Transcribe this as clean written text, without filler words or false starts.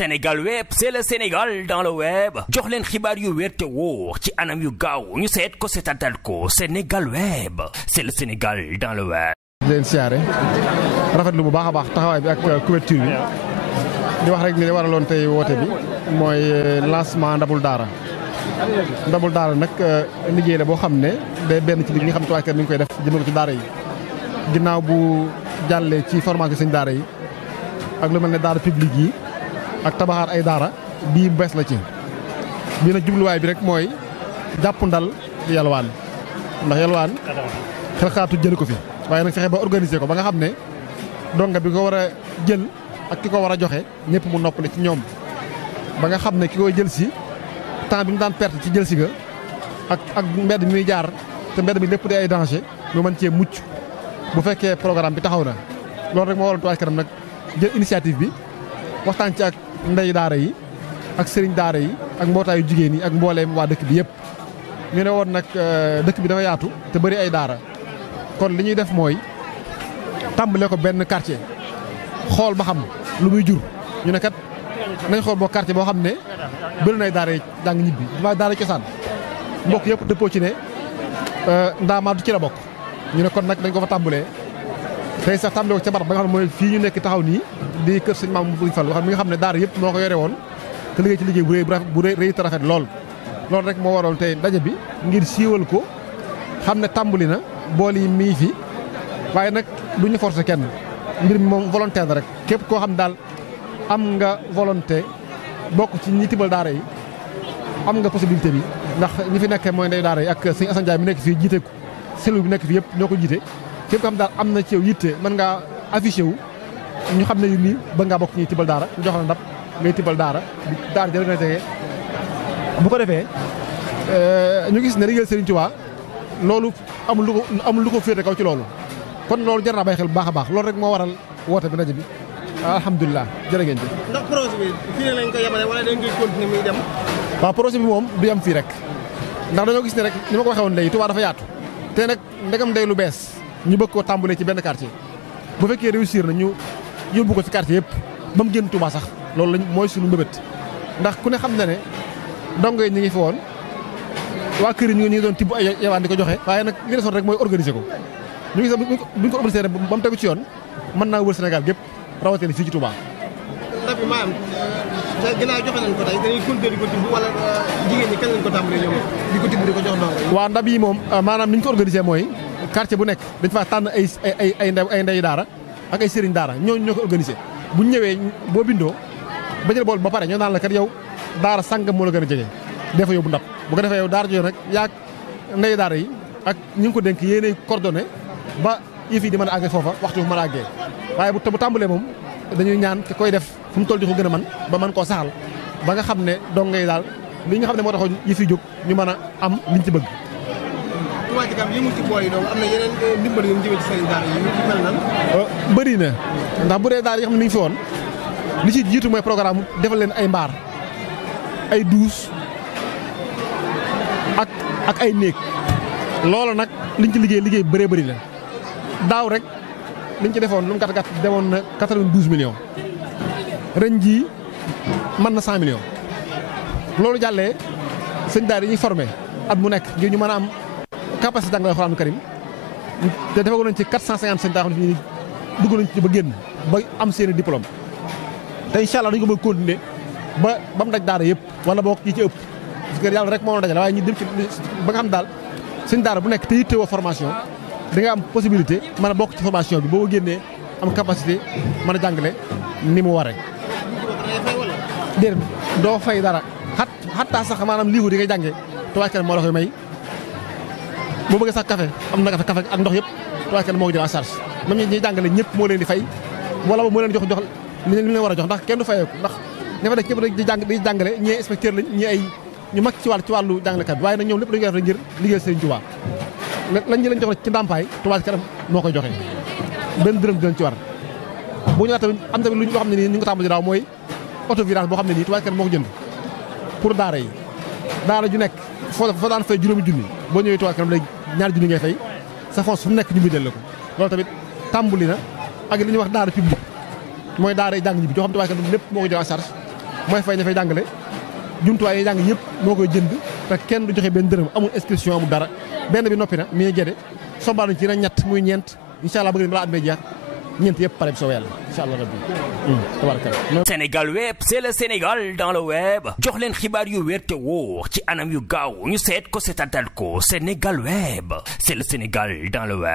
Sénégal web c'est le Sénégal dans le web jox leen xibaar yu wér te wóor ci anam yu gaaw ñu seet ko seetaanal ko Sénégal web c'est le Sénégal dans le web. di leen siyaare rafetlu bu baax a baax taxawaay bi ak couverture bi di wax rek ni li waraloon tey woote bi mooy lancement ndabul daara nag liggéey la boo xam ne day benn ci li nga xam ne Touba Ca Kanam mi ngi koy def jëmale ci daara yi ginnaaw bu jàllee ci formation sëñ daara yi ak lu mel ne daara publique yi ak tabaxaat ay daara bii bees la ci bii nag jubluwaay bi rek mooy jàpp ndal yalwaan ndax yalwaan xel xaatu jël ko fi waaye nag fexe ba organiser ko ba nga xam ne donga bi ko war a jël ak ki ko war a joxe ñëpp mu noppale ci ñoom ba nga xam ne ki koy jël si temps bi mu daan perte ci jël si ga ak mbedd mi muy jaar te mbedd mi lépp di ay danger mu mën cee mucc bu fekkee programme bi taxaw na loolu rek moo waral Touba Ca Kanam nag jël initiative bi waxtaan ci ak ndey daara yi ak sëriñ daara yi ak mbootaayu jigéen yi ak mbooleem waa dëkk bi yëpp ñu ne woon nag dëkk bi dafa yaatu te bëri ay daara kon li ñuy def mooy tàmbale ko benn quartier xool ba xam lu muy jur ñu ne kat nañ xool boo quartier boo xam ne bëri nay daara yi jàng ñibbi waa daara cosaan mbokk yëpp dëppoo ci ne ndaamaatu ci la bokk ñu ne kon nag dañ ko fa tàmbalee tey sax tàmbale ko ca barab ba nga xam ne mooy fii ñu nekk taxaw nii di kër sëñ Maam Boury Fall xam mi nga xam ne daara yëpp moo ko yore woon te liggéey ci liggéey bu rëy te rafet lool loolu rek moo waral tey daje bi ngir siiwal ko xam ne tàmbali na bool yi mii fi waaye nag du ñu forcer kenn mbir mi moom volontaire la rek képp koo xam daal am nga volonté bokk ci ñi tibal daara yi am nga possibilité bi ndax ñi fi nekk mooy ndey daara yi ak sëñ Assane Ndiaye mi nekk fii jiite ko cellule bi nekk fii yëpp ñoo ko jiite képp koo xam daal am na ci yow yitte mën ngaa affiché wu ñu xam ne yu nii ba ngaa bokk ñuy tibal daara ñu jox la ndab ngay tibal daara jël na tege bu ko defee ñu gis ne liggéeyal Serigne Touba loolu amul lu ko féete kaw ci loolu kon loolu jar naa bàyyi xel bu baax a baax loolu rek moo waral woote bi ndaje bi alhamdulilah jërë ngeen jëf. ndax projet bi fii lañ ko yemale wala dañ koy continuer muy dem. waaw projet bi moom du yem fii rek ndax dañoo gis ne rek ni ma ko waxee woon léegi Touba dafa yaatu te nag ndegam day lu bees ñu bëgg koo tàmbalee ci benn quartier bu fekkee réussir na ñu yóbbu ko ci quartier yëpp ba mu génn Touba sax loolu lañ mooy suñu mbëbët ndax ku ne xam na ne dongo yi ñu ngi fi woon waa kër yi ñu ngi doon tibb ay yewaan di ko joxe waaye nag li desoon rek mooy organiser ko ñu gis buñ ko organiser rek ba mu tegu ci yoon mën naa wër Sénégal gépp rawatina fii ci Touba. ndax bi maanaam ginnaaw joxe nañ ko tey dañuy continuer di ko tibb wala jigéen ñi kañ lañ ko tàmbalee ñoom di ko tibb di ko jox ndongo yi. waaw ndab yi moom maanaam ni ñu ko organiser mooy quartier bu nekk dañ faa tànn ay ndey daara ak ay sëriñ daara ñooñu ñoo ko organiser bu ñu ñëwee boo bindoo ba jël bool ba pare ñoo naan la kat yow daara sàngam moo la gën a jege dafa yóbbu ndab bu ko defee yow daara jooju nag yaag ndey daara yi ak ñi ngi ko dénk yéenay coordonné ba yëf yi di mën a àggee foofa waxtu bu mën a àggee waaye bu tàmbalee moom dañuy ñaan ki koy def fu mu toll di ko gën a man ba mën koo saxal ba nga xam ne dong ngay daal li nga xam ne moo taxoon yëf yi jóg ñu mën a am liñ ci bëgg. Touba Ca Kanam yëmul ci bool yi donc am na yeneen ndimbal yu mu jëmee ci sëriñ daara yi ñu ci mel nan. bëri na ndax bu dee daara yi xam ne mi ngi fi woon li ci jiitu mooy programme defal leen ay mbaar ay douche ak ay néeg loolu nag liñ ci liggéey bëree bëri la daaw rek liñ ci defoon lu mu gàtt gàtt demoon na 92 millions ren jii mën na 100 millions loolu jàllee sëñ daara yi ñuy formé at mu nekk ngir ñu mën a am capacité jàngale Alxuraanu Karim te defagu nañ ci 450 sëñ daara xam ne dugg nañ ci ba génn ba am seeni diplôme te incha allah dañu ko bëgg continuer ba mu daj daara yëpp wala boog yi ci ëpp parce que yàlla rek moo dajale waaye ñu dem ci ba nga xam daal sëñ daara bu nekk te yittewoo formation di nga am possibilité mën a bokk ci formation bi boo génnee am capacité mën a jàngale ni mu waree. déedéet doo fay dara xattaa sax maanaam livre yi ngay jàngee Touba Ca Kanam moo la koy may boo bëggee sax café am na café ak ndox yëpp Touba Ca Kanam moo ko jël en charge même ñi jàngale ñëpp moo leen di fay wala moo leen jox li leen war a jox ndax kenn du fayeeku ndax ña fa nekk ñëpp di jàngale ñii inspecteur lañ ñii ay ñu mag ci wàllu jàngalekat bi waaye nag ñoom lépp dañu koy def ngir liggéey Sëriñ Touba lañ jox la ci ndàmpaay Touba Ca Kanam moo koy joxe benn dërëm dinañ ci war bu ñu tamit am tamit lu ñu loo xam ne nii ñu ngi ko tàmbali daaw mooy autovirage boo xam ne nii Touba Ca Kanam moo ko jënd pour daara yi daara ju nekk foo daan fay juróomi junni boo ñëwee Touba Ca Kanam léegi ñaari junni ngay fay sa fonds fu mu nekk ñu bindal la ko loolu tamit tàmbali na ak li ñuy wax daara publique mooy daara yi jàng ñi bi joo xam Touba Ca Kanam lépp moo ko jël en charge mooy fay ña fay jàngale jumtuwaay yi jàng yëpp moo koy jënd te kenn du joxe benn dërëm amul inscription amul dara benn bi noppi na mi ngi gede sombaanuñ ci na ñett muy ñeent incha allah bëgg nañ balaa at bee jeex ñeent yëpp pare bi soo yàlla incha allah rabbi tabaarkalla. Sénégal web c'est le Sénégal dans le web jox leen xibaar yu wér te wóor ci anam yu gaaw ñu seet ko seetatal ko Sénégal web c'est le Sénégal dans le web.